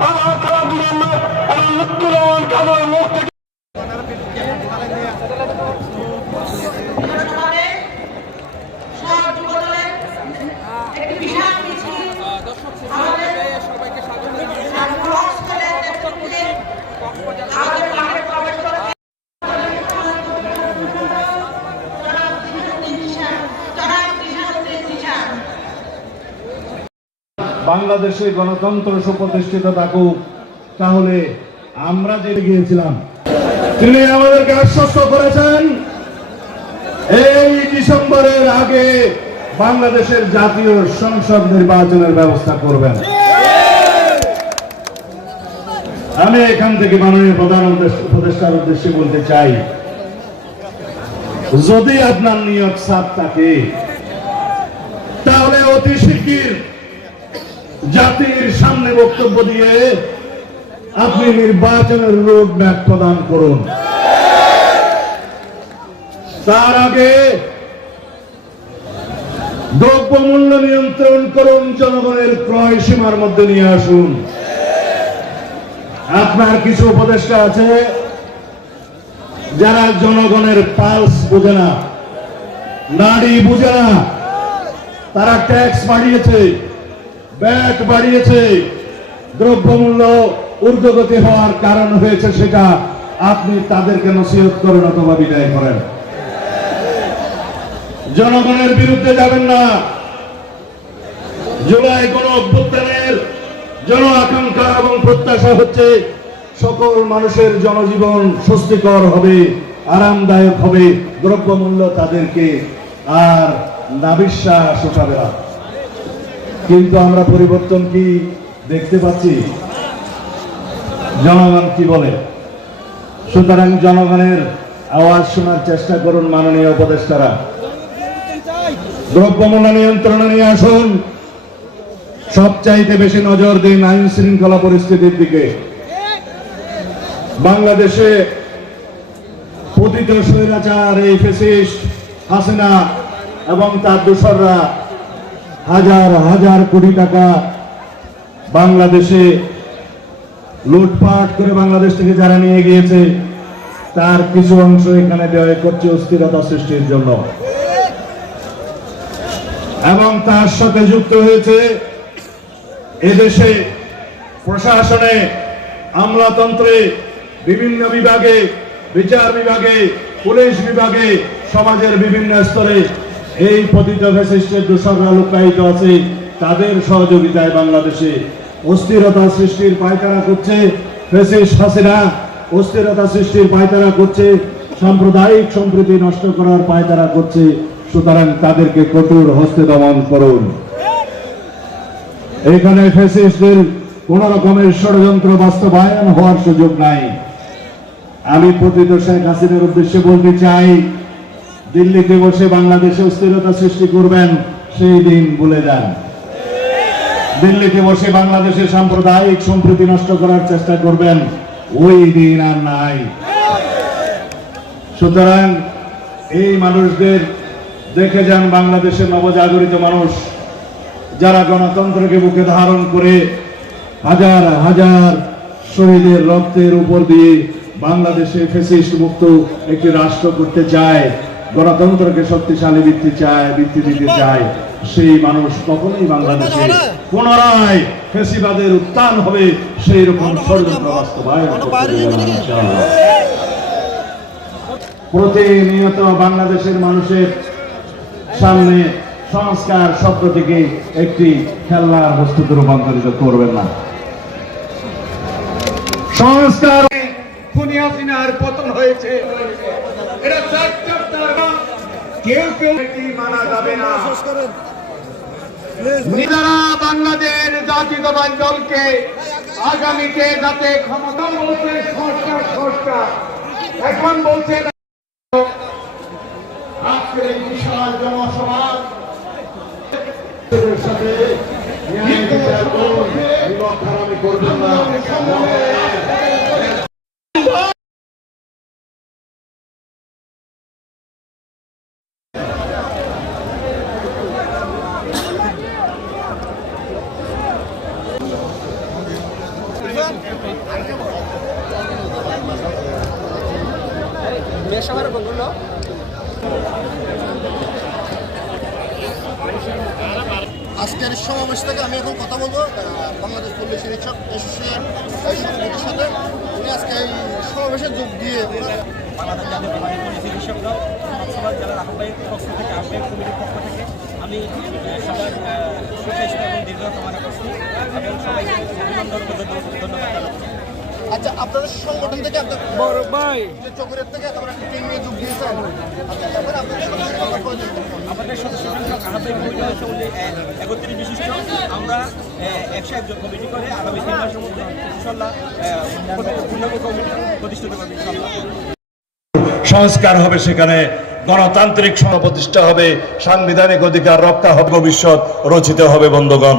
তারা আক্রান্ত এবং উত্তোলন কামার মুখ থেকে বাংলাদেশে গণতন্ত্র সুপ্রতিষ্ঠিত থাকুক, তাহলে আমরা যে গিয়েছিলাম। তিনি আমাদেরকে আশ্বস্ত করেছেন, এই ডিসেম্বরের আগে বাংলাদেশের জাতীয় সংসদ নির্বাচনের ব্যবস্থা করবেন। আমি এখান থেকে মাননীয় প্রধান উপদেষ্টার উদ্দেশ্যে বলতে চাই, যদি আপনার নিয়ত সাপ থাকে, তাহলে অতি শিগগির জাতির সামনে বক্তব্য দিয়ে আপনি নির্বাচনের রোড ম্যাপ প্রদান করুন। তার আগে দ্রব্যমূল্য নিয়ন্ত্রণ করুন, জনগণের ক্রয় সীমার মধ্যে নিয়ে আসুন। আপনার কিছু উপদেষ্টা আছে যারা জনগণের পালস বোঝে না, নাড়ি বুঝে না। তারা ট্যাক্স বাড়িয়েছে। ব্যাট বাড়িয়েছে। দ্রব্যমূল্য ঊর্ধ্বগতি হওয়ার কারণ হয়েছে সেটা। আপনি তাদেরকে নসিহত করেন অথবা বিদায় করেন। জনগণের বিরুদ্ধে যাবেন না। জুলাই গণ অভ্যুত্থানের জন আকাঙ্ক্ষা এবং প্রত্যাশা হচ্ছে সকল মানুষের জনজীবন স্বস্তিকর হবে, আরামদায়ক হবে, দ্রব্যমূল্য তাদেরকে আর নাবিশ্বাস উঠাবে না। কিন্তু আমরা পরিবর্তন কি দেখতে পাচ্ছি? জনগণ কি বলে? সুতরাং জনগণের আওয়াজ শোনার চেষ্টা করুন মাননীয় উপদেষ্টারা। দ্রব্যমূল্য নিয়ন্ত্রণে নিয়ে আসুন। সবচাইতে বেশি নজর দিন আইন শৃঙ্খলা পরিস্থিতির দিকে। বাংলাদেশে পতিত স্বৈরাচার, এই ফেসিস্ট, হাসিনা এবং তার দোসররা হাজার হাজার কোটি টাকা বাংলাদেশে লুটপাট করে বাংলাদেশ থেকে যারা নিয়ে গিয়েছে, তার কিছু অংশ এখানে ব্যয় করছে অস্থিরতা সৃষ্টির জন্য। এবং তার সাথে যুক্ত হয়েছে এদেশে প্রশাসনে, আমলাতন্ত্রে, বিভিন্ন বিভাগে, বিচার বিভাগে, পুলিশ বিভাগে, সমাজের বিভিন্ন স্তরে এই পতিত ফ্যাসিস্টের দোষররা লুকায়িত আছে, তাদের সহযোগিতায় বাংলাদেশে অস্থিরতা সৃষ্টির পায়তারা করছে ফ্যাসিস্ট হাসিনা। অস্থিরতা সৃষ্টির পায়তারা করছে, সাম্প্রদায়িক সম্প্রীতি নষ্ট করার পায়তারা করছে, সুতরাং তাদেরকে কঠোর হস্তে দমন করুন। এখানে ফ্যাসিস্টদের কোন রকমের ষড়যন্ত্র বাস্তবায়ন হওয়ার সুযোগ নাই। আমি পতিত শেখ হাসিনার উদ্দেশ্যে বলতে চাই দিল্লিতে বসে বাংলাদেশে অস্থিরতা সৃষ্টি করবেন, সেই দিন ভুলে যান। দিল্লিতে বসে বাংলাদেশের সাম্প্রদায়িক সম্প্রীতি নষ্ট করার চেষ্টা করবেন, ওই দিন আর নাই। সুতরাং এই মানুষদের দেখে যান বাংলাদেশের নবজাগরিত মানুষ, যারা গণতন্ত্রকে বুকে ধারণ করে হাজার হাজার শহীদের রক্তের উপর দিয়ে বাংলাদেশে ফেসিস্ট মুক্ত একটি রাষ্ট্র করতে চায় গণতন্ত্রকে শক্তিশালী বৃত্তি চায় বৃত্তি দিতে চায় সেই মানুষ কখনোই বাংলাদেশে পুনরায় ফেসিবাদের উত্থান হবে সেই রকম ষড়যন্ত্র বাস্তবায়ন। প্রতিনিয়ত বাংলাদেশের মানুষের সামনে সংস্কার শব্দটিকে একটি খেলনার বস্তুতে রূপান্তরিত করবেন না। সংস্কার খুনি পতন হয়েছে। এটা না। যারা বাংলাদেশ জাতীয়তাবাদী দলকে আগামীতে যাতে ক্ষমতা বলছে সংস্কার সংস্কার এখন বলছে আজকের বিশাল এদের সাথে ন্যায় বিচার আজকের সমাবেশ থেকে আমি এখন কথা বলব বাংলাদেশ পল্লী চিকিৎসক অ্যাসোসিয়েশন সাথে। উনি আজকে এই সমাবেশে যোগ দিয়ে আমি সবার সুস্বাস্থ্য এবং দীর্ঘ কামনা করছি এবং সবাইকে অভিনন্দন আচ্ছা আপনাদের সংগঠন থেকে আপনার বড় ভাই। চকরের থেকে আপনারা একটা টিম নিয়ে যোগ দিয়েছেন? আচ্ছা? আমাদের সদস্য সংখ্যা আহ্বায়ক মহিলা হচ্ছে উনি একত্রিশ বিশিষ্ট। আমরা একশো একজন কমিটি করে আগামী তিন মাসের মধ্যে ইনশাল্লাহ পূর্ণাঙ্গ কমিটি প্রতিষ্ঠিত করবে ইনশাল্লাহ সংস্কার হবে সেখানে গণতান্ত্রিক সম প্রতিষ্ঠা হবে সাংবিধানিক অধিকার রক্ষা হবে ভবিষ্যৎ রচিত হবে বন্ধুগণ।